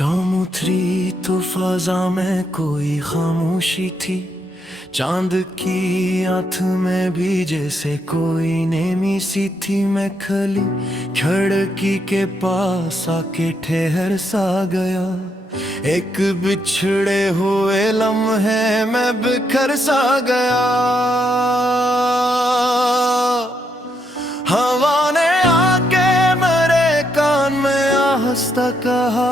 शाम उतरी तो फाजा में कोई खामोशी थी। चांद की आंख में भी जैसे कोई नेमी सी थी। मैं खली खिड़की के पास आके ठहर सा गया। एक बिछड़े हुए लम्हे में बिखर सा गया। हवा ने आके मेरे कान में आहिस्ता कहा,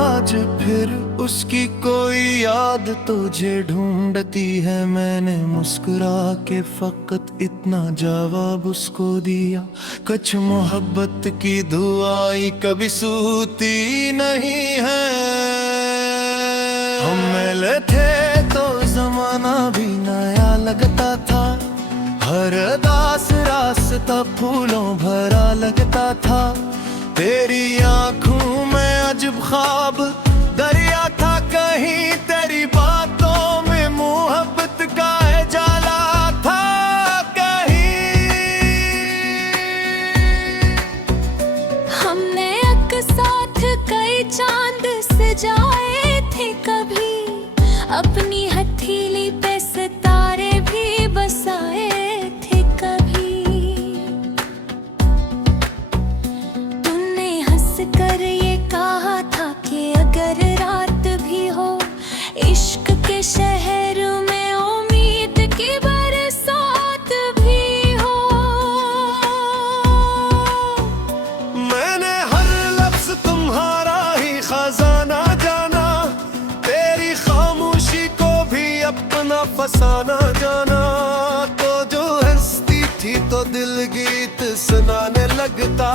आज फिर उसकी कोई याद तुझे ढूंढती है। मैंने मुस्कुरा के फकत इतना जवाब उसको दिया, कुछ मोहब्बत की दुआएं कभी सूती नहीं है। हम मिले थे तो जमाना भी नया लगता था। हर दास रास्ता फूलों भरा लगता था। तेरी आंखों में अजब ख्वाब दरिया था। कहीं तेरी बातों में मोहब्बत का जाला था। कहीं हमने एक साथ कई चांद सजाए थे। कभी अपनी हथेली पे सितारे भी बसाए थे। कभी तूने हंस कर ये कहा था कि अगर रात भी हो इश्क के शहर में उम्मीद की बरसात भी हो। मैंने हर लफ्ज तुम्हारा ही खजाना जाना। तेरी खामोशी को भी अपना फसाना जाना। तो जो हंसती थी तो दिल गीत सुनाने लगता।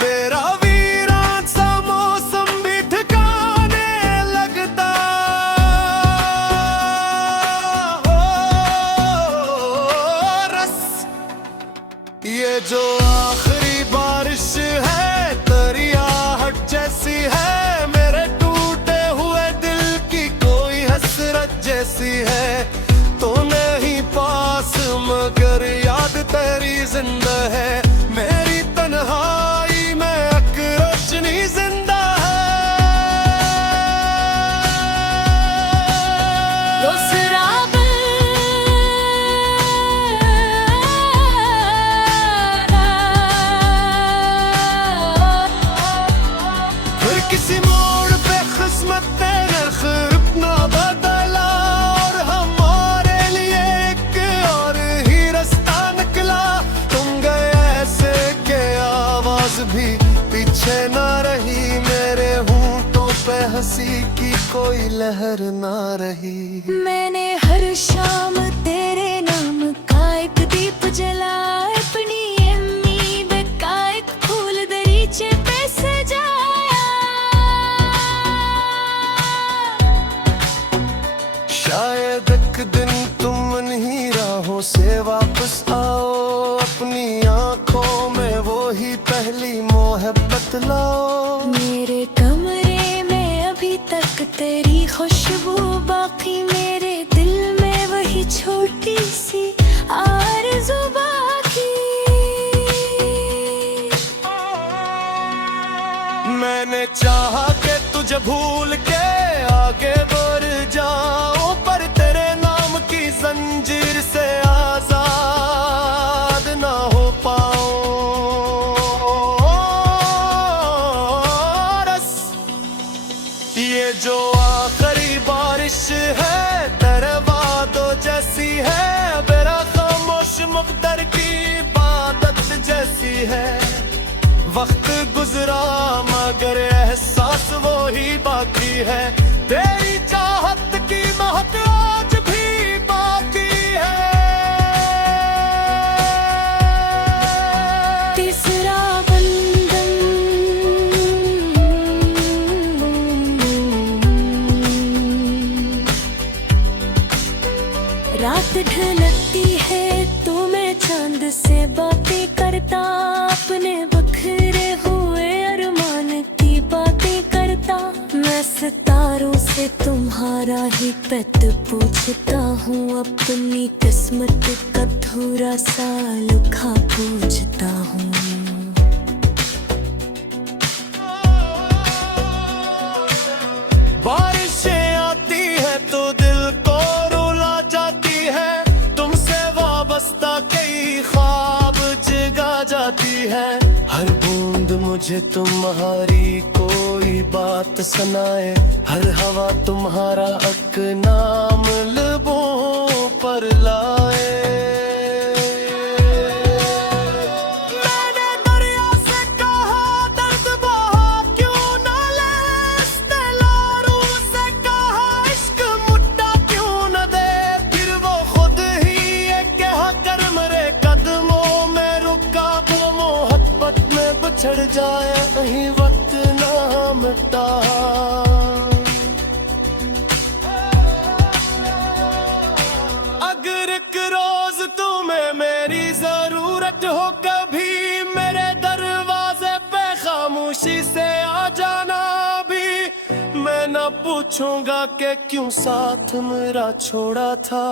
मेरा वीरान सा मौसम भी ठिकाने लगता। रस ये जो आखिरी बारिश है दरियाहट जैसी है। मेरे टूटे हुए दिल की कोई हसरत जैसी है। तो नहीं पास मगर याद तेरी जिंदा है। मेरी तन्हाई में एक रोशनी जिंदा है। फिर किसी मोड़ पे किस्मत ने रख अपना बदला और हमारे लिए एक और ही रास्ता निकला। तुम गए ऐसे के आवाज भी पीछे ना रही। मेरे होंठों पे हंसी की कोई लहर ना रही। मैंने हर शाम तेरे नाम का एक दीप जलाया। अपनी उम्मीद का एक फूल दरीचे पे सजाया। शायद एक दिन तुम उन्हीं राहों से वापस आओ। अपनी आंखों में वो ही पहली मोहब्बत लाओ। मेरे कमरे में अभी तक तेरी खुशबू बाकी। मेरे दिल में वही छोटी सी आरज़ू बाकी। मैंने चाहा कि तुझे भूल के आगे बढ़ जाऊं, पर तेरे नाम की जंजीर से आजाद ना हो पाऊं। रस ये जो आखिरी बारिश है तेरे वादों जैसी है। मेरा खामोश मुक़द्दर की इबादत जैसी है। वक्त गुजरा मगर एहसास वो ही बाकी है। तेरी चाहत की महक आज भी बाकी है। तीसरा बंधन रात ढलती है तो मैं चांद से बातें करता। अपने बखरे हुए अरमान की बातें करता। मैं सितारों से तुम्हारा ही पत पूछता हूँ। अपनी किस्मत का थोड़ा सा लुका पूछता हूँ। है। हर बूंद मुझे तुम्हारी कोई बात सुनाए, हर हवा तुम्हारा अक नाम लबों पर लाए। मैंने दरिया से कहा दर्द बहा क्यों न ले, इसने लारू से कहा इश्क मुट्ठा क्यों न दे। फिर वो खुद ही ये कहा कर मेरे कदमों में रुका, वो मोहब्बत में बिछड़ जाए कहीं वक्त ना मिटा। अगर एक रोज तुम्हें मेरी जरूरत हो, कभी मेरे दरवाजे पे खामोशी से आ जाना भी। मैं न पूछूंगा कि क्यों साथ मेरा छोड़ा था,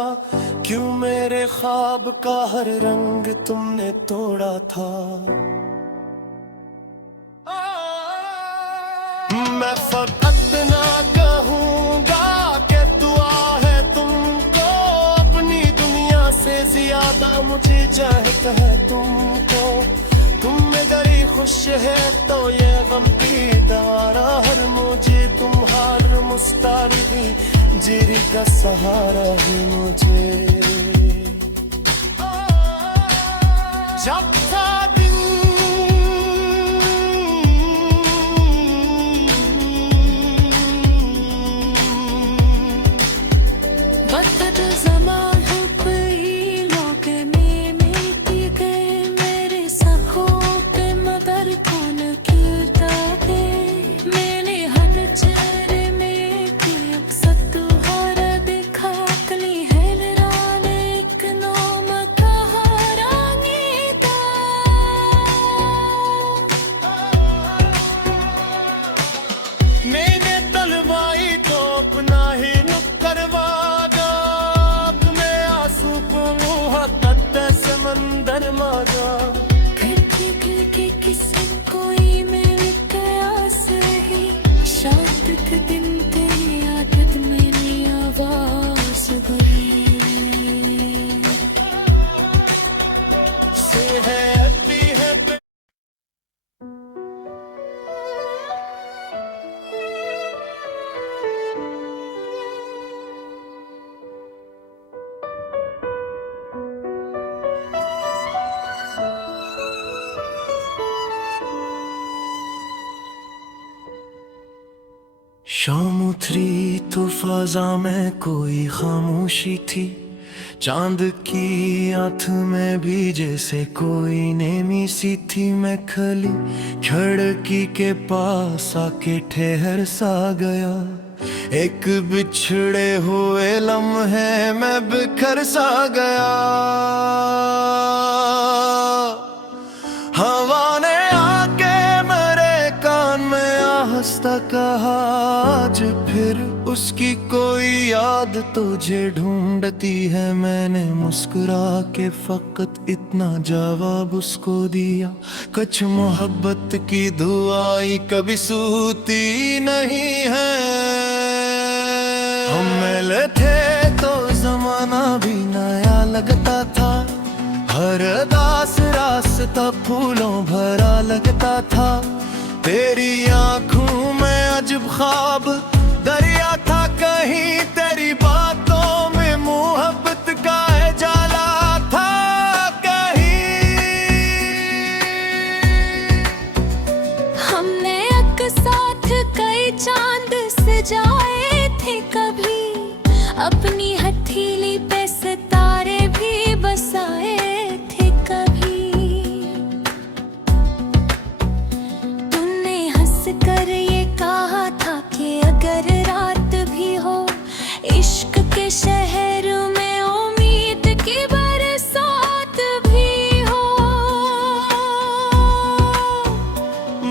क्यों मेरे ख्वाब का हर रंग तुमने तोड़ा था। मैं फकत ना कहूँगा कि दुआ है तुमको, अपनी दुनिया से ज्यादा मुझे चाहता है तुमको। तुम में गरी खुश है तो ये गम की दारा, हर मुझे तुम्हार मुस्तारी जिरी का सहारा है मुझे। जब था दिन वक्त ज़माने पे लोग में मिलती गए, मेरे सखों पे मगर कौन गिरता है। मैंने हर चेहरे में कि अक्सर तुम्हारा देखा, कली हैरान एक नाम कहारानी था। मैंने तलवाई को अपना ही करवा दो, मैं आंसू को मुहब्बत समंदर मारा। खिड़की खिड़की किसी कोई मिल गया सही, शायद के दिन तेरी आदत मेरी आवाज भरी से है अभी है शाम उतरी तो फाजा में कोई खामोशी थी, चांद की आंख में भी जैसे कोई नेमी सी थी। मैं खली खिड़की के पास आके ठहर सा गया, एक बिछड़े हुए लम्हे में बिखर सा गया। हवा ने आके मेरे कान में आहिस्ता कहा, आज फिर उसकी कोई याद तुझे ढूंढती है। मैंने मुस्कुरा के फकत इतना जवाब उसको दिया, कुछ मोहब्बत की दुआई कभी सूती नहीं है। हम मिले थे तो जमाना भी नया लगता था, हर दास रास्ता फूलों भरा लगता था। तेरी आंखों में अजब ख्वाब दरिया था, कहीं तेरी बातों में मोहब्बत का जाला था कहीं। हमने एक साथ कई चांद सजाए थे कभी, अपनी हथेली पे सितारे भी बसाए थे कभी। तुमने हंस कर ये कहा था कि अगर रात भी हो, इश्क के शहर में उम्मीद की बरसात भी हो।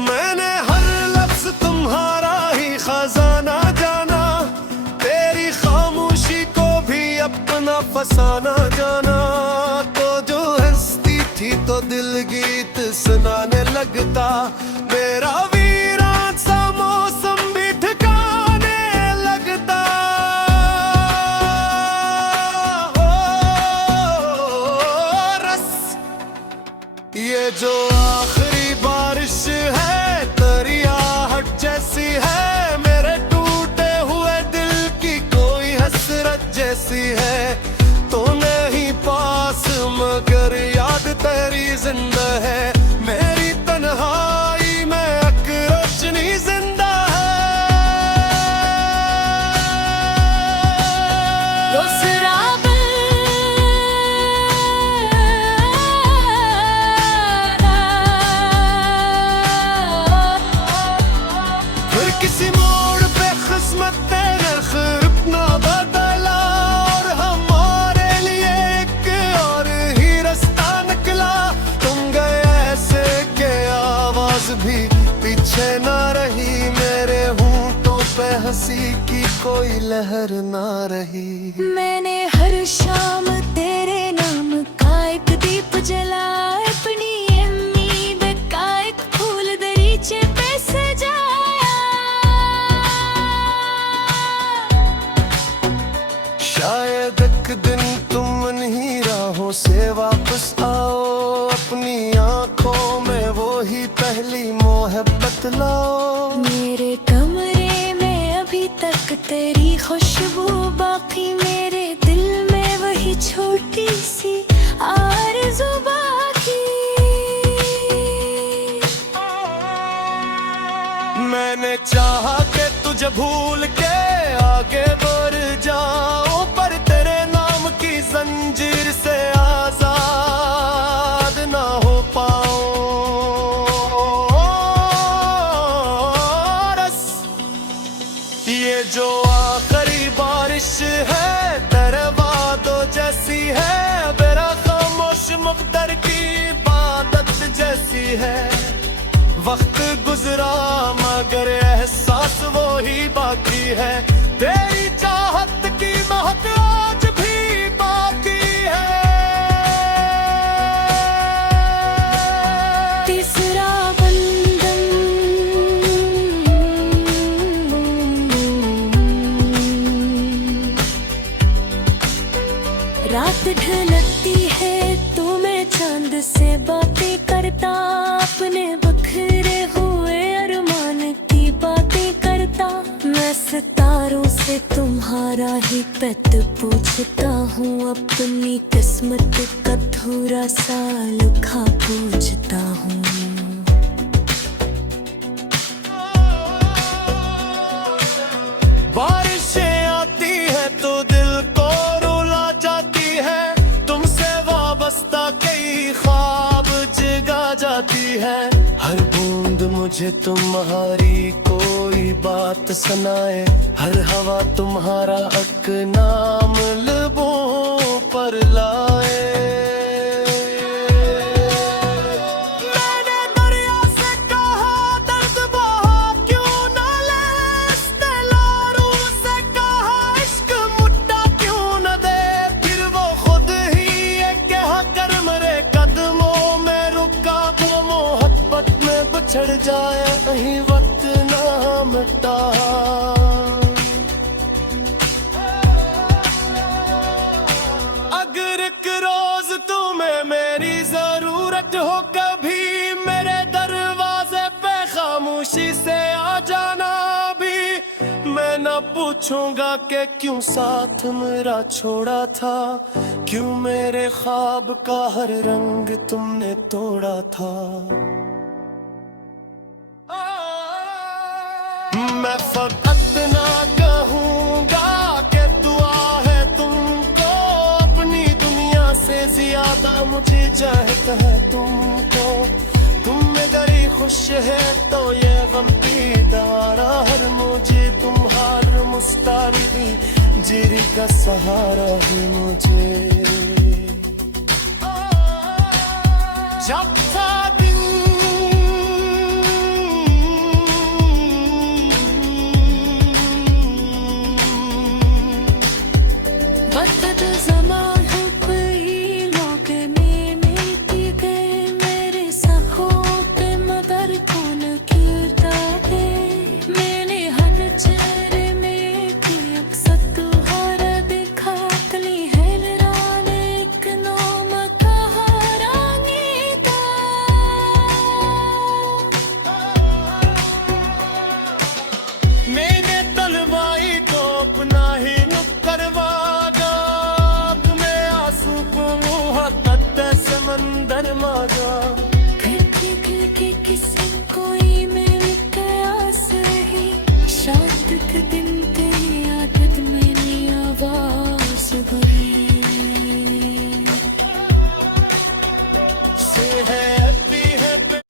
मैंने हर लफ्ज तुम्हारा ही खजाना जाना, तेरी खामोशी को भी अपना फसाना जाना। तो जो हंसती थी तो दिल गीत सुनाने लगता, मेरा वीरान सा मौसम भी ठिकाने लगता। रस ये जो आखिर जिंदा है मेरी तन्हाई में एक रोशनी जिंदा फिर किसी मोड़ पे किस्मत ने अपना बदला और हमारे लिए एक और ही रास्ता निकला तुम गए ऐसे के आवाज भी पीछे ना रही मेरे होंठों पे हंसी की कोई लहर ना रही मैंने हर शाम तेरे नाम का एक दीप जलाया अपनी उम्मीद का एक फूल दरीचे पे सजाया शायद एक दिन तुम इन्हीं राहों से वापस आओ अपनी आंखों में वो ही पहली मोहब्बत लाओ मेरे कमरे में अभी तक तेरी खुशबू बाकी मेरे दिल में वही छोटी सी आरज़ू बाकी मैंने चाहा कि तुझे भूल के आगे बढ़ जाऊं पर तेरे नाम की जंजीर से आजाद ना हो पाऊं रस ये जो आखिरी बारिश है तेरे वादों जैसी है मेरा खामोश मुक़द्दर की इबादत जैसी है वक्त गुजरा मगर एहसास वो ही बाकी है तेरी चाहत की महक आज भी बाकी है तीसरा बंधन रात ढलती है तो मैं चांद से बातें करता अपने बखरे हुए अरमान की बातें करता मैं सितारों से तुम्हारा ही पत पूछता हूँ अपनी किस्मत का थोड़ा सा लिखा पूछता हूँ बारिशें आती है तो दिल को रुला जाती है तुमसे वाबस्ता कई ख्वाब जगा जाती है हर बूंद मुझे तुम्हारी कोई बात सुनाए हर हवा तुम्हारा एक नाम लबों पर लाए मैंने दरिया से कहा दर्द बहा क्यों ना ले इसने लारू से कहा इश्क मुट्ठा क्यों न दे फिर वो खुद ही ये कहा कर मेरे कदमों में रुका वो मोहब्बत में बिछड़ जाए कहीं वक्त ना मिटा अगर एक रोज तुम्हें मेरी जरूरत हो कभी मेरे दरवाजे पे खामोशी से आ जाना भी मैं न पूछूंगा कि क्यों साथ मेरा छोड़ा था क्यों मेरे ख्वाब का हर रंग तुमने तोड़ा था मैं फकत ना कहूँगा कि दुआ है तुमको अपनी दुनिया से ज्यादा मुझे चाहता है तुमको तुम में गरी खुश है तो ये गम पीदारा हर मुझे तुम्हार मुस्तारी जिरी का सहारा है मुझे जब था दिन वक्त ज़माना कोई मौके में मिलती गए मेरे सखों पे मगर कौन गिरता है मैंने हर चेहरे में अक्सर तुम्हारा देखा कली हैरान एक नाम कहा रानी था किसी कोई मेरे प्यास ही शांत के दिन तेरी आदत मेरी आवाज भरी से हैप्पी हैप्पी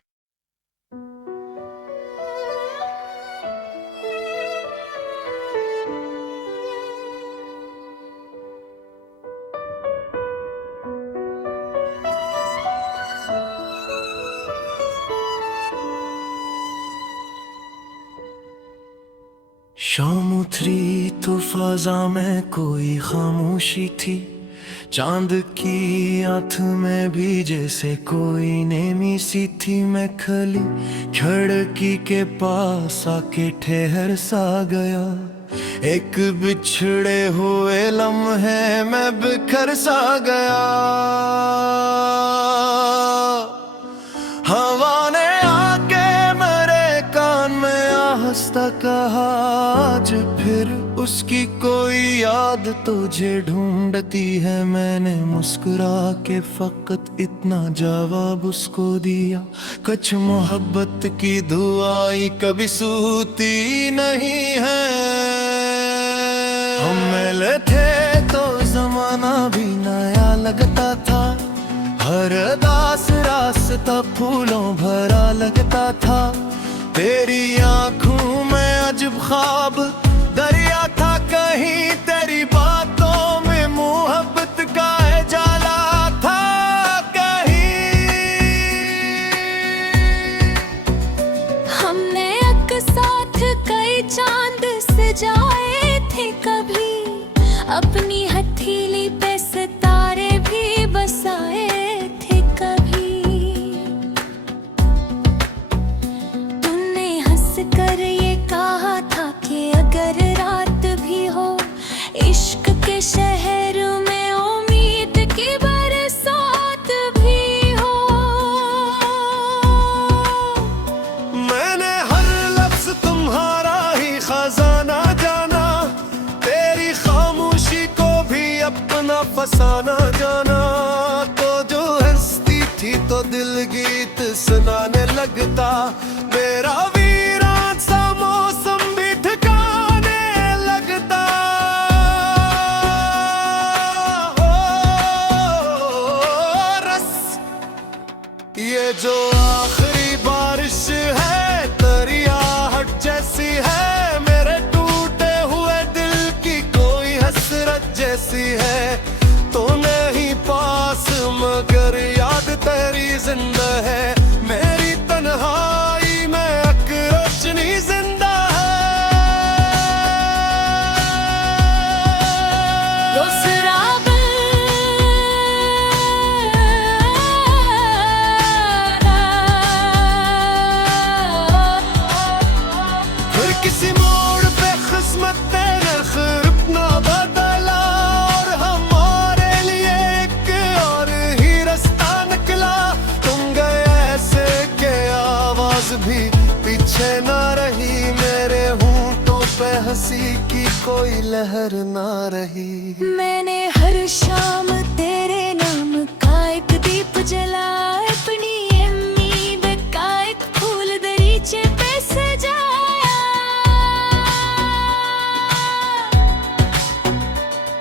शाम उतरी तो फाजा में कोई खामोशी थी, चांद की आंख में भी जैसे कोई नेमी सी थी। मैं खली खिड़की के पास आके ठहर सा गया, एक बिछड़े हुए लम्हे मैं बिखर सा गया। हवा ने आके मेरे कान में आहिस्ता कहा, आज फिर उसकी कोई याद तुझे ढूंढती है। मैंने मुस्कुरा के फकत इतना जवाब उसको दिया, कुछ मोहब्बत की दुआई कभी सूती नहीं है। हम मिले थे तो जमाना भी नया लगता था, हर दास रास्ता फूलों भरा लगता था। तेरी आंखों में अजब ख्वाब दरिया था, कहीं तेरी बातों में मोहब्बत का जाला था कहीं। हमने एक साथ कई चांद सजाए थे कभी, अपनी हथेली पे सितारे भी बसाए थे कभी। तूने हंस कर ये कहा था कि अगर रात भी हो इश्क के शहर में उम्मीद की बरसात भी हो। मैंने हर लफ्ज तुम्हारा ही खजाना जाना, तेरी खामोशी को भी अपना फसाना जाना। तो जो हंसती थी तो दिल गीत सुनाने लगता, मेरा वीरान सा मौसम भी ठिकाने लगता। रस ये जो आखिरी बारिश है दरियाहट जैसी है, मेरे टूटे हुए दिल की कोई हसरत जैसी है। तो नहीं पास मगर याद तेरी जिंदा है, मेरी तन्हाई में एक रोशनी जिंदा फिर किसी मोड़ पे किस्मत ने खैर अपना बदला, और हमारे लिए एक और ही रास्ता निकला। तुम गए ऐसे के आवाज भी पीछे ना रही, मेरे होंठों पे हंसी की कोई लहर ना रही। मैंने हर शाम तेरे नाम का एक दीप जलाया, अपनी उम्मीद का एक फूल दरीचे पे सजाया।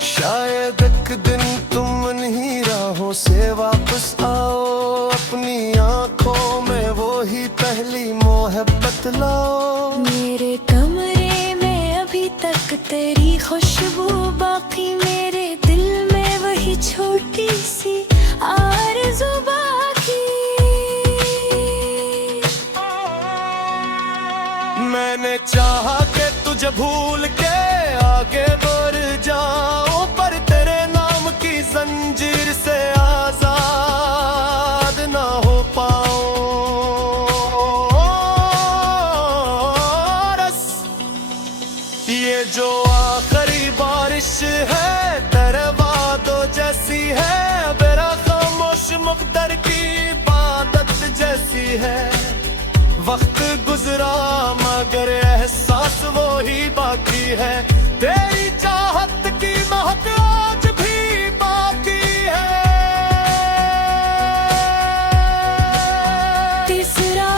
शायद एक दिन तुम इन्हीं राहों से वापस आओ, अपनी आंखों में वो ही पहली मोहब्बत लाओ। मेरे कमरे में अभी तक तेरी खुशबू बाकी, मेरे दिल में वही छोटी सी आरज़ू बाकी। मैंने चाहा कि तुझे भूल के आगे बढ़ जाऊं, पर तेरे नाम की जंजीर से आजाद ना हो पाऊं। रस ये जो आखिरी बारिश है तेरे वादों जैसी है, मेरा खामोश मुक़द्दर की इबादत जैसी है। वक्त गुजरा मगर एहसास वो ही बाकी है, तेरी चाहत की महक आज भी बाकी है। तीसरा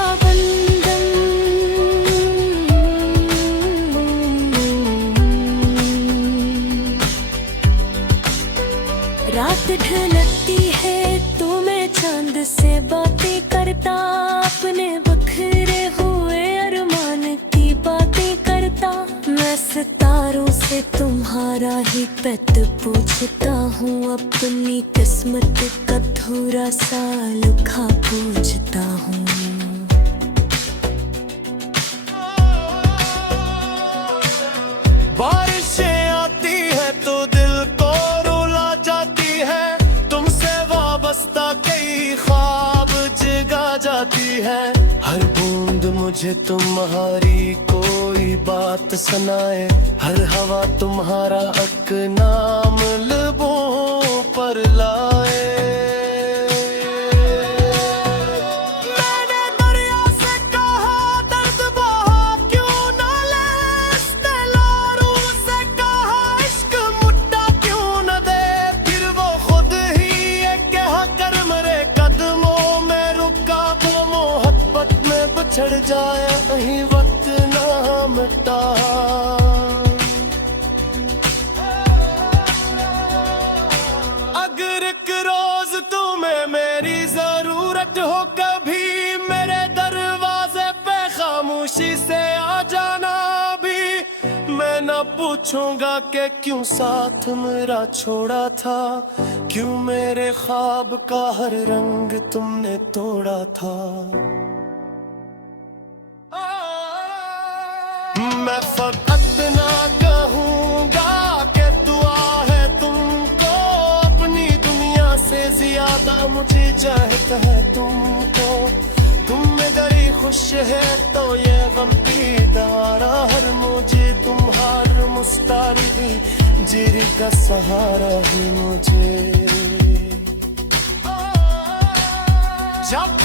12 ही पेट पूछता हूँ, अपनी किस्मत का थोड़ा सा लिखा पूछता हूँ। बारिशें आती है तो दिल को रुला जाती है, तुमसे वाबस्ता कई ख्वाब जगा जाती है। हर बूंद मुझे तुम्हारी कोई बात सुनाए, हर हवा तुम्हारा अक नाम लबों पर लाए। मैंने दरिया से कहा दर्द बहा क्यों ना ले, इसने लारू से कहा इश्क मुट्ठा क्यों न दे, फिर वो खुद ही ये कहा कर मेरे कदमों में रुका, वो मोहब्बत में बिछड़ जाए कहीं वक्त ना मिटा। अगर एक रोज तुम्हें मेरी जरूरत हो, कभी मेरे दरवाजे पे खामोशी से आ जाना भी। मैं न पूछूंगा कि क्यों साथ मेरा छोड़ा था, क्यों मेरे ख्वाब का हर रंग तुमने तोड़ा था। मैं फकत ना कहूँगा कि दुआ है तुमको, अपनी दुनिया से ज्यादा मुझे चाहता है तुमको। तुम मेरी खुश है तो ये गम की दारा, हर मुझे तुम्हार मुस्तारी जिर का सहारा है मुझे। जब